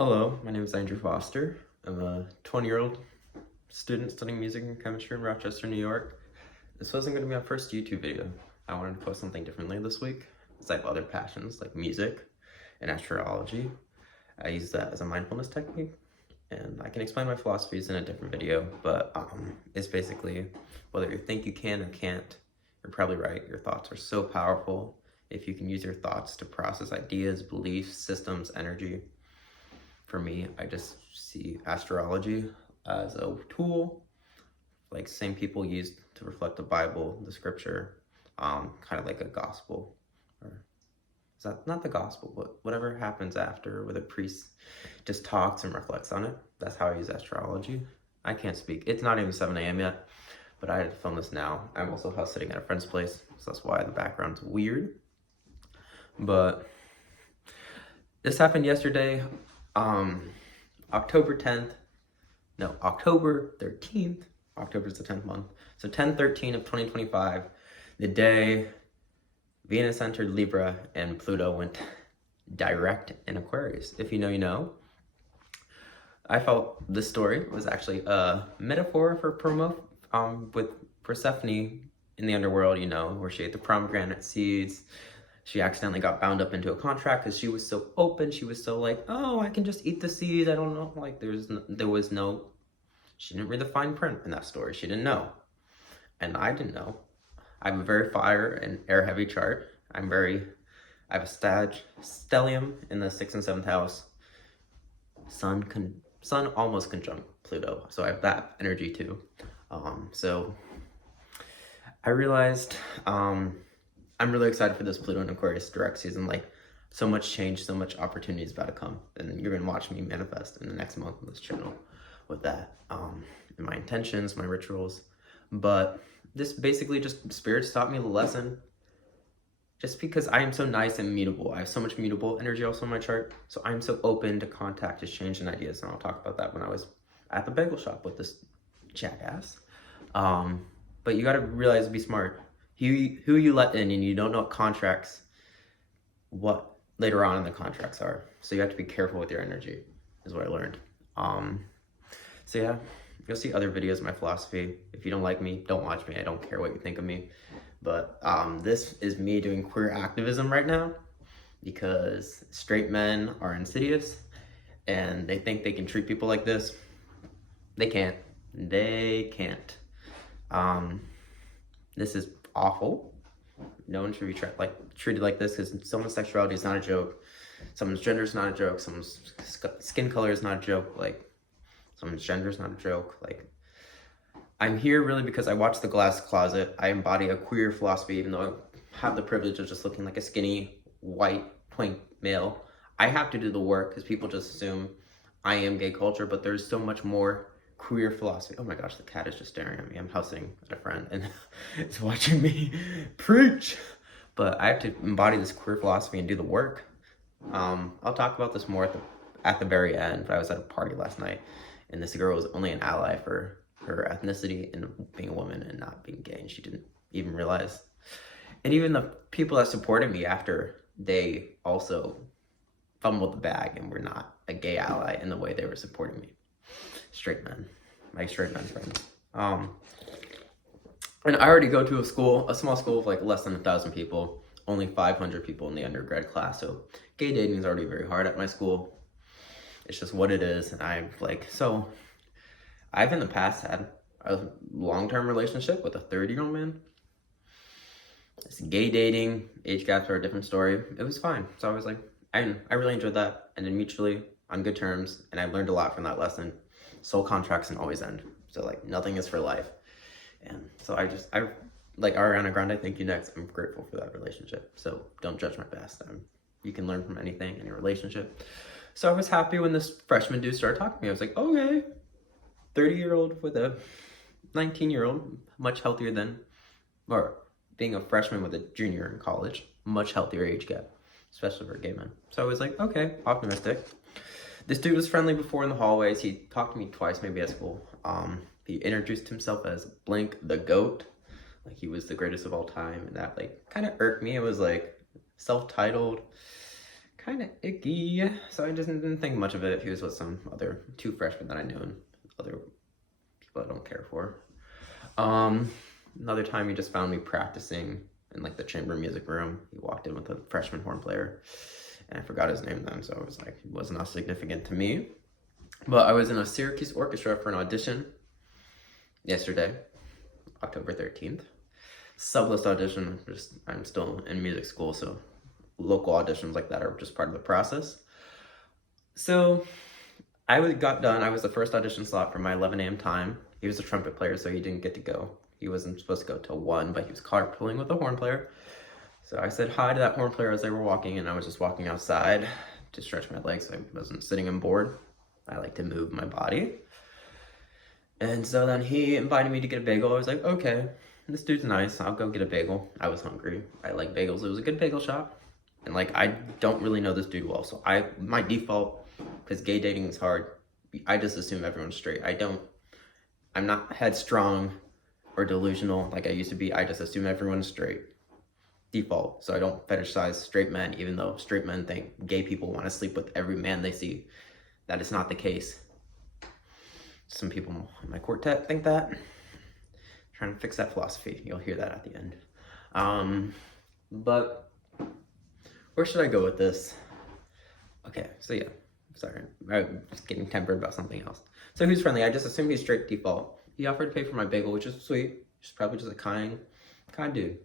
Hello, my name is Andrew Foster. I'm a 20-year-old student studying music and chemistry in Rochester, New York. This wasn't going to be my first YouTube video. I wanted to post something differently this week, because I have other passions like music and astrology. I use that as a mindfulness technique, and I can explain my philosophies in a different video, but it's basically whether you think you can or can't, you're probably right. Your thoughts are so powerful if you can use your thoughts to process ideas, beliefs, systems, energy. For me, I just see astrology as a tool, like same people use to reflect the Bible, the scripture, kind of like a gospel, or is that not the gospel, but whatever happens after where the priest just talks and reflects on it. That's how I use astrology. I can't speak. It's not even 7 a.m. yet, but I had to film this now. I'm also house sitting at a friend's place, so that's why the background's weird. But this happened yesterday. October 13th, October's the 10th month, so 10/13 of 2025, the day Venus entered Libra and Pluto went direct in Aquarius. If you know, you know. I felt this story was actually a metaphor for with Persephone in the underworld, you know, where she ate the pomegranate seeds. She accidentally got bound up into a contract because she was so open. She was so like, oh, I can just eat the seeds. I don't know. Like she didn't read the fine print in that story. She didn't know. And I didn't know. I have a very fire and air heavy chart. I have a stellium in the 6th and 7th house. Sun almost conjunct Pluto. So I have that energy too. So I realized, I'm really excited for this Pluto and Aquarius direct season. Like, so much change, so much opportunity is about to come. And you're going to watch me manifest in the next month on this channel with that. And my intentions, my rituals. But this basically just, spirits taught me the lesson. Just because I am so nice and mutable. I have so much mutable energy also in my chart. So I'm so open to contact, exchange, and ideas. And I'll talk about that when I was at the bagel shop with this jackass. But you got to realize, be smart. Who you let in, and you don't know what later on in the contracts are. So you have to be careful with your energy, is what I learned. So yeah, you'll see other videos of my philosophy. If you don't like me, don't watch me. I don't care what you think of me. But this is me doing queer activism right now because straight men are insidious and they think they can treat people like this. They can't. They can't. This is awful. No one should be treated like this because someone's sexuality is not a joke. Someone's gender is not a joke. Someone's skin color is not a joke. Like, someone's gender is not a joke. Like, I'm here really because I watch The Glass Closet. I embody a queer philosophy, even though I have the privilege of just looking like a skinny, white, twink male. I have to do the work because people just assume I am gay culture, but there's so much more queer philosophy. Oh my gosh, the cat is just staring at me. I'm housing at a friend and it's watching me preach. But I have to embody this queer philosophy and do the work. I'll talk about this more at the very end. But I was at a party last night and this girl was only an ally for her ethnicity and being a woman and not being gay, and she didn't even realize. And even the people that supported me after, they also fumbled the bag and were not a gay ally in the way they were supporting me. Straight men, my straight men friends. And I already go to a small school of like less than 1,000 people, only 500 people in the undergrad class. So gay dating is already very hard at my school. It's just what it is. And I'm like, so I've in the past had a long-term relationship with a 30-year-old man. It's gay dating, age gaps are a different story. It was fine. So I was like, I really enjoyed that. And then mutually on good terms. And I learned a lot from that lesson. Soul contracts can always end. So like nothing is for life. And so I like Ariana Grande, thank you next. I'm grateful for that relationship. So don't judge my past. You can learn from anything in your relationship. So I was happy when this freshman dude started talking to me. I was like, okay, 30-year-old with a 19-year-old, much healthier than, or being a freshman with a junior in college, much healthier age gap, especially for gay men. So I was like, okay, optimistic. This dude was friendly before in the hallways. He talked to me twice, maybe at school. He introduced himself as Blink the Goat, like he was the greatest of all time, and that like kind of irked me. It was like self-titled, kind of icky. So I just didn't think much of it. He was with some other 2 freshmen that I knew and other people I don't care for. Another time he just found me practicing in like the chamber music room. He walked in with a freshman horn player and I forgot his name then, so it was like, it was not significant to me. But I was in a Syracuse orchestra for an audition yesterday, October 13th. Sublist audition, I'm still in music school, so local auditions like that are just part of the process. So I got done. I was the first audition slot for my 11 a.m. time. He was a trumpet player, so he didn't get to go. He wasn't supposed to go till 1, but he was carpooling with a horn player. So I said hi to that horn player as they were walking, and I was just walking outside to stretch my legs so I wasn't sitting and bored. I like to move my body. And so then he invited me to get a bagel. I was like, okay, this dude's nice. I'll go get a bagel. I was hungry. I like bagels. It was a good bagel shop. And like, I don't really know this dude well. So my default, because gay dating is hard, I just assume everyone's straight. I'm not headstrong or delusional like I used to be. I just assume everyone's straight. Default. So I don't fetishize straight men, even though straight men think gay people want to sleep with every man they see. That is not the case. Some people in my quartet think that. Trying to fix that philosophy. You'll hear that at the end. But where should I go with this? Okay, so yeah. Sorry, I'm just getting tempered about something else. So he's friendly. I just assumed he's straight default. He offered to pay for my bagel, which is sweet. He's probably just a kind dude.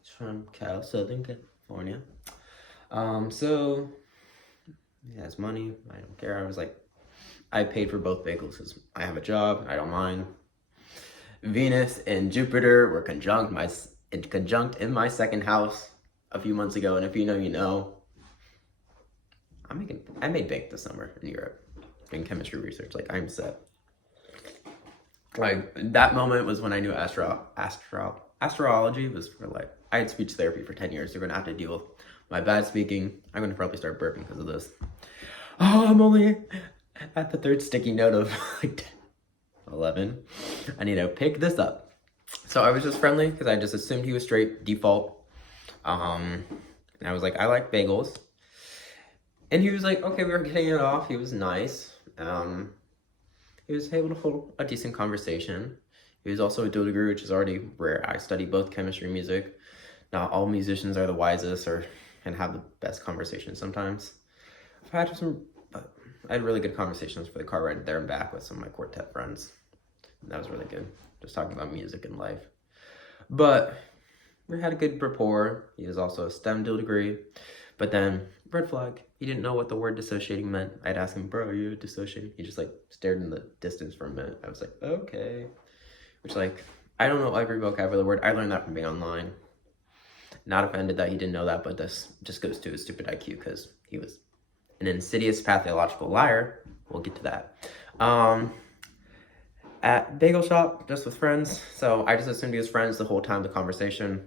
He's from Southern California. So he has money. I don't care. I was like, I paid for both bagels because I have a job. I don't mind. Venus and Jupiter were conjunct in my second house a few months ago, and if you know, you know. I made bank this summer in Europe doing chemistry research. Like, I'm set. Like, that moment was when I knew astrology was for like, I had speech therapy for 10 years. You're gonna have to deal with my bad speaking. I'm gonna probably start burping because of this. Oh, I'm only at the 3rd sticky note of like 11. I need to pick this up. So I was just friendly because I just assumed he was straight default. And I was like, I like bagels. And he was like, okay, we were getting it off. He was nice. He was able to hold a decent conversation. He was also a dual degree, which is already rare. I study both chemistry and music. Not all musicians are the wisest and have the best conversations sometimes. I had really good conversations for the car ride there and back with some of my quartet friends. That was really good. Just talking about music and life. But we had a good rapport. He was also a STEM dual degree. But then, red flag, he didn't know what the word dissociating meant. I'd ask him, bro, are you dissociating? He just like stared in the distance for a minute. I was like, okay. Which like, I don't know every vocabulary word. I learned that from being online. Not offended that he didn't know that, but this just goes to his stupid IQ because he was an insidious pathological liar. We'll get to that. At bagel shop, just with friends. So I just assumed he was friends the whole time, the conversation.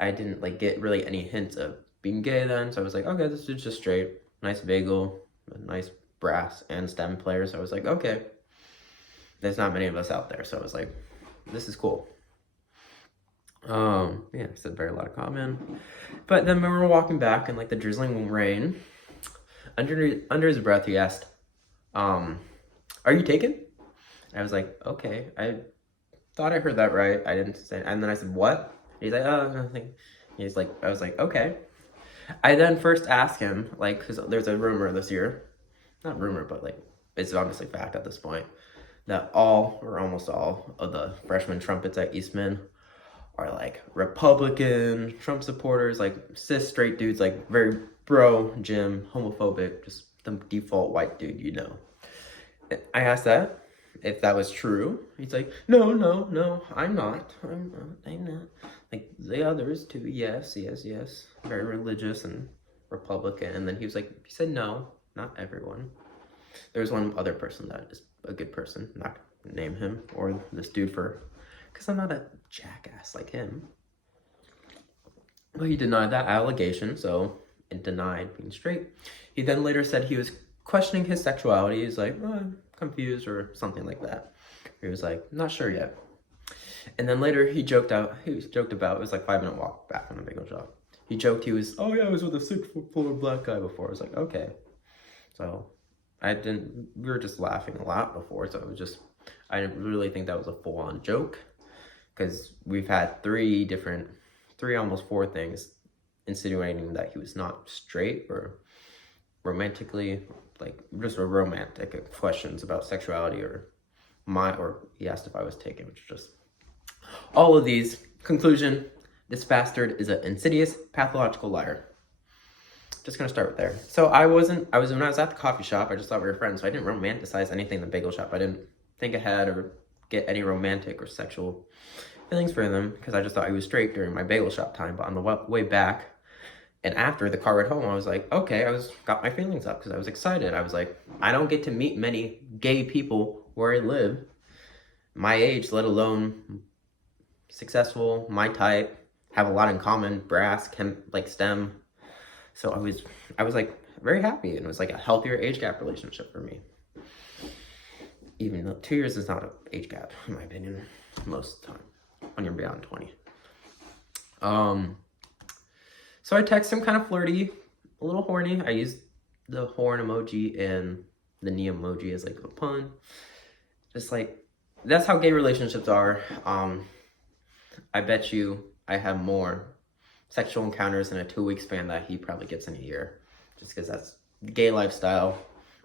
I didn't like get really any hints of being gay then. So I was like, okay, this dude's just straight. Nice bagel, a nice brass and stem player. So I was like, okay, there's not many of us out there. So I was like, this is cool. Yeah, I said very loud comment. But then when we were walking back in like the drizzling rain, under his breath, he asked, are you taken? I was like, okay, I thought I heard that right. I didn't say, and then I said, what? He's like, oh, nothing. He's like, I was like, okay. I then first asked him, like, because there's a rumor this year, not rumor, but like, it's honestly fact at this point, that all, or almost all, of the freshman trumpets at Eastman are like Republican, Trump supporters, like cis straight dudes, like very bro, Jim, homophobic, just the default white dude, you know. I asked that, if that was true. He's like, no, I'm not. Like the others too, yes. Very religious and Republican. And then he said no, not everyone. There's one other person that is a good person, not gonna name him or this dude because I'm not a jackass like him. But he denied that allegation, so it denied being straight. He then later said he was questioning his sexuality. He's like, oh, I'm confused or something like that. He was like, not sure yet. And then later he joked about, it was like 5-minute walk back from the bagel shop. He joked he was, oh yeah, I was with a 6 foot 4 black guy before. I was like, okay. So we were just laughing a lot before, so it was just, I didn't really think that was a full-on joke, because we've had three, almost 4 things insinuating that he was not straight or romantically, like just romantic questions about sexuality or he asked if I was taken, which is just all of these. Conclusion: this bastard is an insidious, pathological liar. Just gonna start with there. So when I was at the coffee shop, I just thought we were friends, so I didn't romanticize anything in the bagel shop. I didn't think ahead or get any romantic or sexual feelings for them, because I just thought he was straight during my bagel shop time. But on the way back and after the car ride home, I was like, okay, got my feelings up because I was excited. I was like, I don't get to meet many gay people where I live, my age, let alone successful, my type, have a lot in common, brass, STEM. So I was like very happy, and it was like a healthier age gap relationship for me. Even though 2 years is not an age gap, in my opinion, most of the time, when you're beyond 20. So I text him kind of flirty, a little horny. I used the horn emoji and the knee emoji as like a pun. Just like, that's how gay relationships are. I bet you I have more sexual encounters in a 2-week span that he probably gets in a year, just because that's gay lifestyle.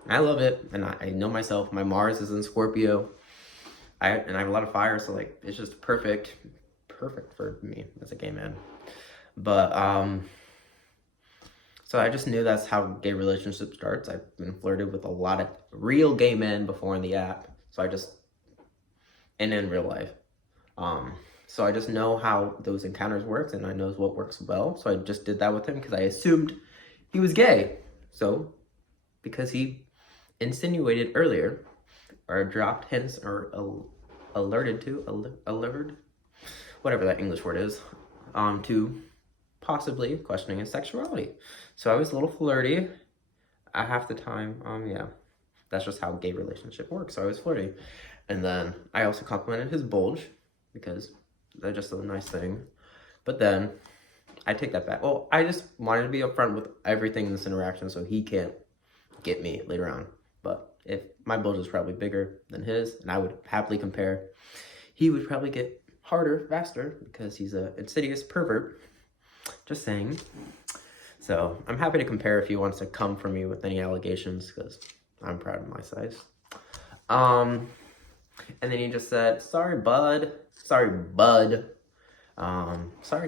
I love it, and I know myself. My Mars is in Scorpio, and I have a lot of fire, so like it's just perfect for me as a gay man. But so I just knew that's how gay relationship starts. I've been flirted with a lot of real gay men before in the app, and in real life. So I just know how those encounters work, and I know what works well. So I just did that with him because I assumed he was gay. So because he insinuated earlier, or dropped hints, or alerted, whatever that English word is, to possibly questioning his sexuality. So I was a little flirty at half the time. Yeah, that's just how gay relationship works. So I was flirty, and then I also complimented his bulge, because that's just a nice thing. But then I take that back. Well, I just wanted to be upfront with everything in this interaction so he can't get me later on. But if my bulge is probably bigger than his, and I would happily compare, he would probably get harder faster because he's an insidious pervert. Just saying. So I'm happy to compare if he wants to come for me with any allegations, because I'm proud of my size. And then he just said, sorry, bud. Sorry to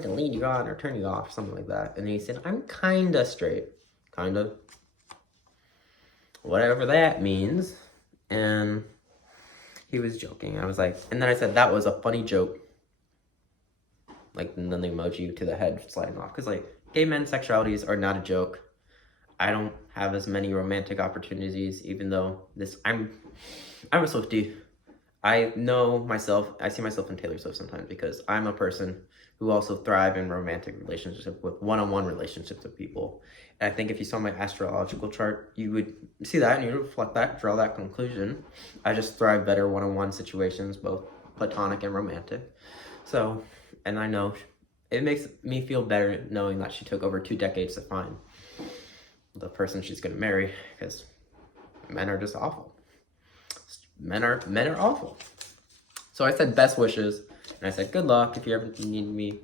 lead you on or turn you off, something like that. And then he said, I'm kinda straight. Kinda. Whatever that means. And he was joking. I was like, and then I said, that was a funny joke. Like, and then the emoji to the head sliding off. Because, like, gay men's sexualities are not a joke. I don't have as many romantic opportunities, even though I'm a Swiftie. I know myself, I see myself in Taylor Swift sometimes, because I'm a person who also thrive in romantic relationships, with one-on-one relationships with people. And I think if you saw my astrological chart, you would see that, and you would reflect that, draw that conclusion. I just thrive better one-on-one situations, both platonic and romantic. So, and I know it makes me feel better knowing that she took over 2 decades to find the person she's going to marry, because men are just awful. Men are awful. So I said best wishes, and I said good luck if you ever need me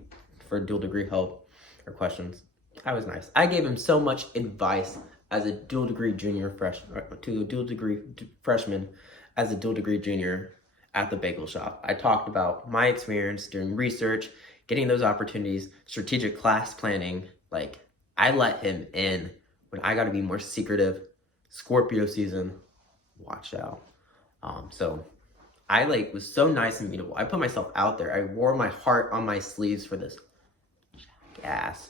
for dual degree help or questions. I was nice. I gave him so much advice as a dual degree freshman, as a dual degree junior at the bagel shop. I talked about my experience doing research, getting those opportunities, strategic class planning. Like, I let him in when I got to be more secretive. Scorpio season, watch out. So I was so nice and meetable. I put myself out there. I wore my heart on my sleeves for this jackass.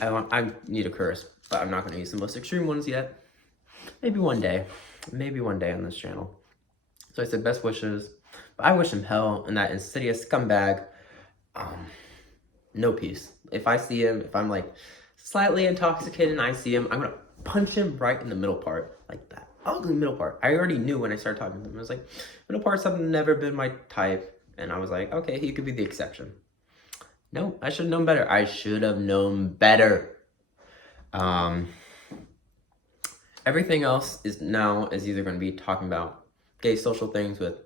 I need a curse, but I'm not going to use the most extreme ones yet. Maybe one day on this channel. So I said best wishes, but I wish him hell, and that insidious scumbag, no peace. If I see him, if I'm like slightly intoxicated and I see him, I'm going to punch him right in the middle part, like that. Oh, the middle part. I already knew when I started talking to him. I was like, middle parts have never been my type. And I was like, okay, he could be the exception. No, I should have known better. I should have known better. Everything else is either going to be talking about gay social things with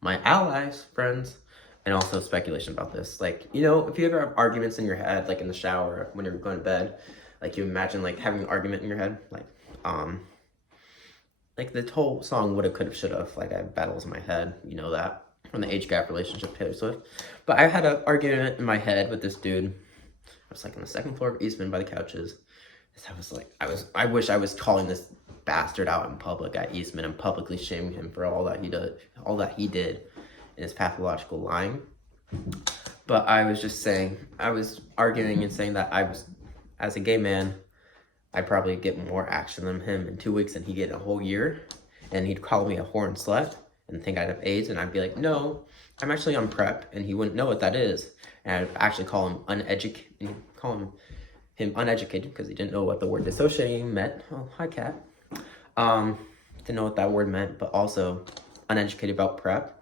my allies, friends, and also speculation about this. Like, you know, if you ever have arguments in your head, like in the shower, when you're going to bed, like you imagine like having an argument in your head, like the whole song woulda, coulda, shoulda, like I have battles in my head, you know that, from the age gap relationship Taylor Swift. But I had an argument in my head with this dude. I was like on the second floor of Eastman by the couches. I wish I was calling this bastard out in public at Eastman and publicly shaming him for all that he did in his pathological lying. But I was just saying, I was arguing and saying that as a gay man, I'd probably get more action than him in 2 weeks than he'd get in a whole year. And he'd call me a whore and slut and think I'd have AIDS. And I'd be like, no, I'm actually on PrEP. And he wouldn't know what that is. And I'd actually call him uneducated because he didn't know what the word dissociating meant. Oh, hi, Kat. Didn't know what that word meant, but also uneducated about PrEP.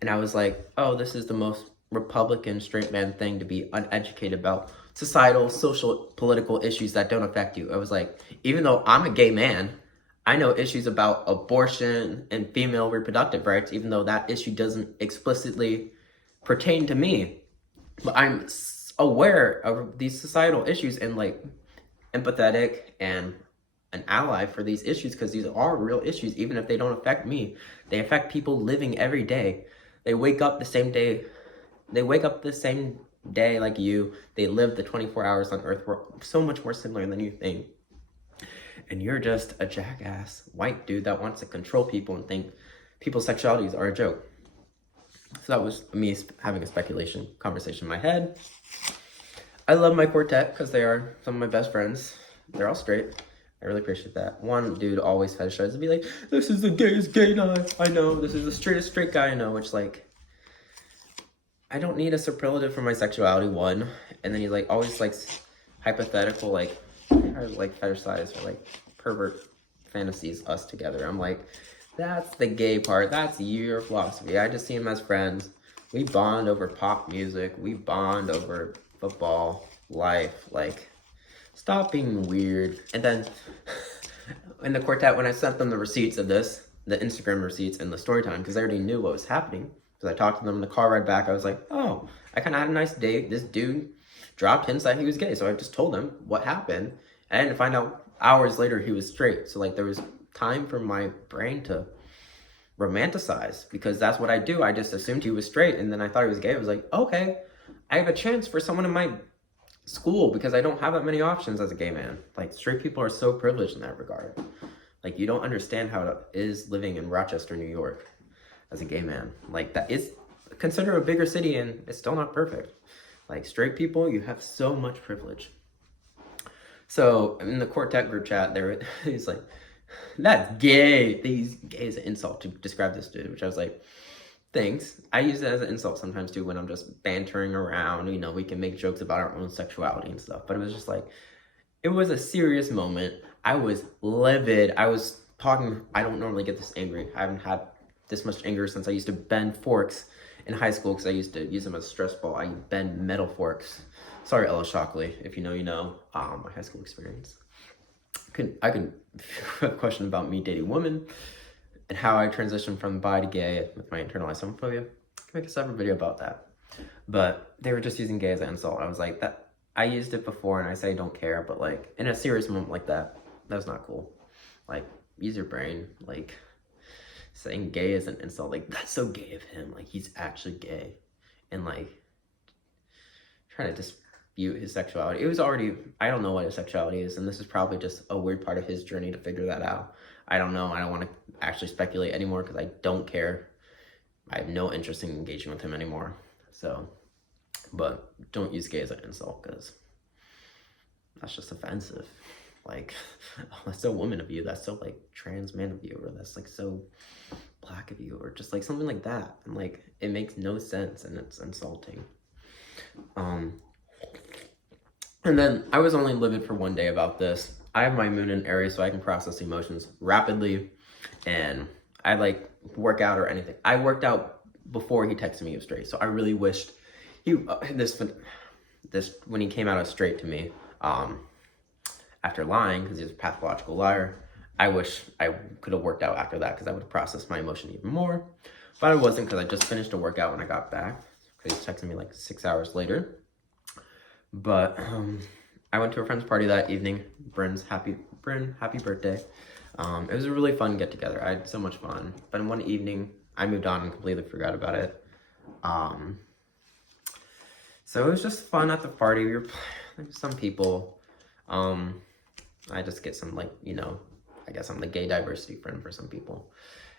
And I was like, oh, this is the most Republican straight man thing to be uneducated about societal, social, political issues that don't affect you. I was like, even though I'm a gay man, I know issues about abortion and female reproductive rights, even though that issue doesn't explicitly pertain to me. But I'm aware of these societal issues and like empathetic and an ally for these issues because these are real issues, even if they don't affect me. They affect people living every day. They wake up the same day. They wake up the same day like you. They live the 24 hours on Earth. We're so much more similar than you think. And you're just a jackass white dude that wants to control people and think people's sexualities are a joke. So that was me having a speculation conversation in my head. I love my quartet because they are some of my best friends. They're all straight. I really appreciate that. One dude always fetishizes to be like, this is the gayest gay guy I know. This is the straightest straight guy I know. Which, like, I don't need a superlative for my sexuality, one. And then he, like, always likes hypothetical, like, fetishize or, like, pervert fantasies us together. I'm like, that's the gay part. That's your philosophy. I just see him as friends. We bond over pop music. We bond over football, life, like... Stop being weird. And then in the quartet, when I sent them the receipts of this, the Instagram receipts and the story time, because I already knew what was happening, because I talked to them in the car ride back, I was like, oh, I kind of had a nice date. This dude dropped hints that he was gay. So I just told him what happened. And I didn't find out hours later he was straight. So like there was time for my brain to romanticize because that's what I do. I just assumed he was straight. And then I thought he was gay. I was like, okay, I have a chance for someone in my school because I don't have that many options as a gay man. Like straight people are so privileged in that regard. Like you don't understand how it is living in Rochester, New York as a gay man. Like that is considered a bigger city and it's still not perfect. Like straight people, you have so much privilege. So in the quartet group chat, he's like, that's gay. These gay is an insult to describe this dude, which I was like, thanks. I use it as an insult sometimes too when I'm just bantering around. You know, we can make jokes about our own sexuality and stuff. But it was just like, it was a serious moment. I was livid. I was talking, I don't normally get this angry. I haven't had this much anger since I used to bend forks in high school because I used to use them as a stress ball. I bend metal forks. Sorry, Ella Shockley. If you know, you know. My high school experience. I could have a question about me dating women and how I transitioned from bi to gay with my internalized homophobia. I can make a separate video about that. But they were just using gay as an insult. I was like, that. I used it before and I say I don't care, but like in a serious moment like that was not cool. Like, use your brain. Like, saying gay is an insult. Like, that's so gay of him. Like, he's actually gay. And like, trying to dispute his sexuality. It was already, I don't know what his sexuality is, and this is probably just a weird part of his journey to figure that out. I don't know. I don't want to actually speculate anymore because I don't care. I have no interest in engaging with him anymore. So, but don't use gay as an insult because that's just offensive. Like, oh, that's so woman of you. That's so like trans man of you, or that's like so black of you, or just like something like that. And like, it makes no sense and it's insulting. And then I was only livid for one day about this. I have my moon in Aries, so I can process emotions rapidly, and I like work out or anything. I worked out before he texted me he was straight, so I really wished he when he came out as straight to me, after lying, because he was a pathological liar, I wish I could have worked out after that, because I would have processed my emotion even more. But I wasn't, because I just finished a workout when I got back. Because he texted me like 6 hours later. But I went to a friend's party that evening. Bryn's happy birthday. It was a really fun get together. I had so much fun. But in one evening, I moved on and completely forgot about it. So it was just fun at the party. We were playing some people. I just get some, like, you know, I guess I'm the gay diversity friend for some people.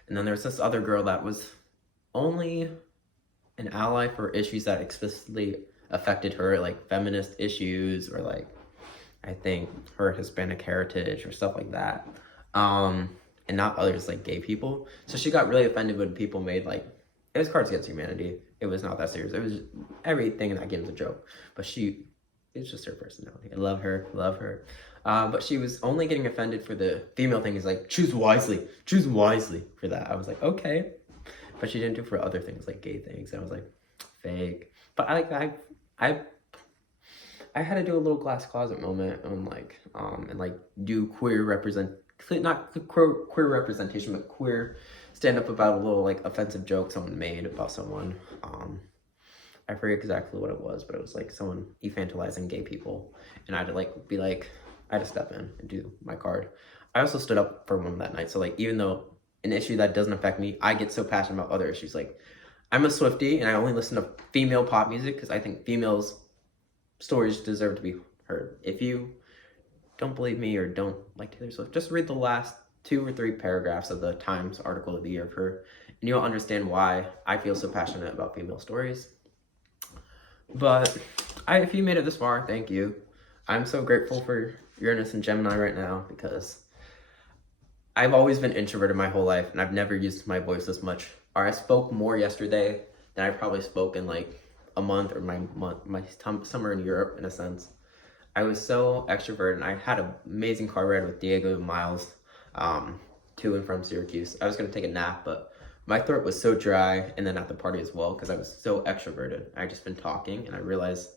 And then there's this other girl that was only an ally for issues that explicitly affected her, like feminist issues, or like, I think her Hispanic heritage or stuff like that. And not others, like gay people. So she got really offended when people made, like, it was Cards Against Humanity. It was not that serious. It was just, everything in that game was a joke. But it's just her personality. I love her. But she was only getting offended for the female thing. Is like, choose wisely for that. I was like, okay. But she didn't do for other things, like gay things. And I was like, fake. But I had to do a little glass closet moment on and do queer representation, but queer stand up about a little like offensive joke someone made about someone. I forget exactly what it was, but it was like someone infantilizing gay people, and I had to I had to step in and do my card. I also stood up for women that night. So like, even though an issue that doesn't affect me, I get so passionate about other issues. Like, I'm a Swiftie, and I only listen to female pop music because I think females' stories deserve to be heard. If you don't believe me or don't like Taylor Swift, just read the last 2 or 3 paragraphs of the Times article of the year of her, and you'll understand why I feel so passionate about female stories. But if you made it this far, thank you. I'm so grateful for Uranus and Gemini right now, because I've always been introverted my whole life, and I've never used my voice this much. Or I spoke more yesterday than I probably spoke in like a month, or my summer in Europe, in a sense. I was so extroverted, and I had an amazing car ride with Diego and Miles to and from Syracuse. I was going to take a nap, but my throat was so dry, and then at the party as well, because I was so extroverted. I just been talking, and I realized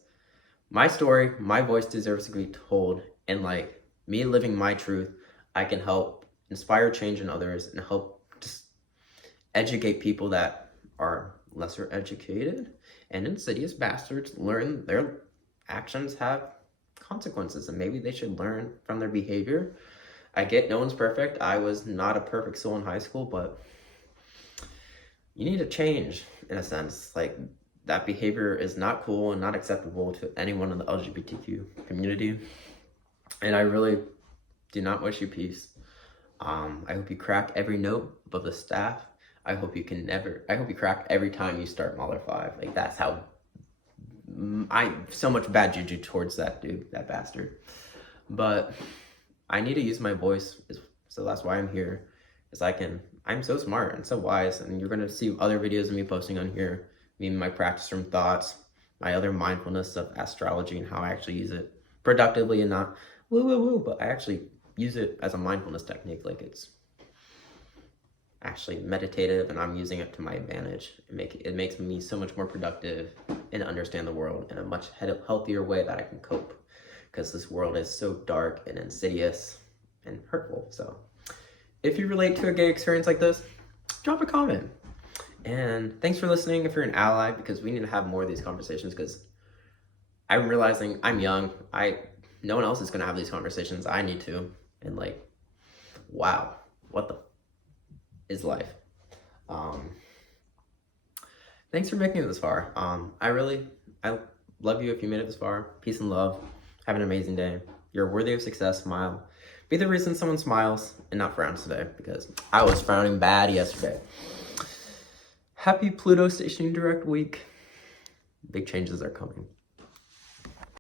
my story, my voice deserves to be told, and like me living my truth, I can help inspire change in others and help just educate people that are lesser educated and insidious bastards learn their actions have consequences, and maybe they should learn from their behavior. I get no one's perfect. I was not a perfect soul in high school, but you need to change in a sense. Like, that behavior is not cool and not acceptable to anyone in the LGBTQ community. And I really do not wish you peace. I hope you crack every note above the staff. I hope you crack every time you start Mahler 5. Like, that's how so much bad juju towards that dude, that bastard. But I need to use my voice, so that's why I'm here. I'm so smart and so wise, and you're gonna see other videos of me posting on here. Me and my practice from thoughts, my other mindfulness of astrology, and how I actually use it productively and not woo, but I actually use it as a mindfulness technique. Like, it's actually meditative, and I'm using it to my advantage. It makes me so much more productive and understand the world in a much healthier way that I can cope, because this world is so dark and insidious and hurtful. So if you relate to a gay experience like this, drop a comment. And thanks for listening if you're an ally, because we need to have more of these conversations, because I'm realizing I'm young. No one else is going to have these conversations. I need to. And like, wow, what the is life? Thanks for making it this far. I love you if you made it this far. Peace and love. Have an amazing day. You're worthy of success. Smile. Be the reason someone smiles and not frowns today, because I was frowning bad yesterday. Happy Pluto stationing direct week. Big changes are coming.